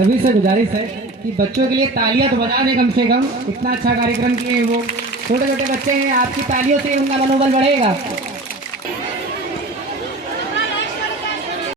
सभी से गुजारिश है कि बच्चों के लिए तालियां तो बजा दें कम से कम। इतना अच्छा कार्यक्रम किए हैं वो, छोटे छोटे बच्चे हैं, आपकी तालियों से उनका मनोबल बढ़ेगा।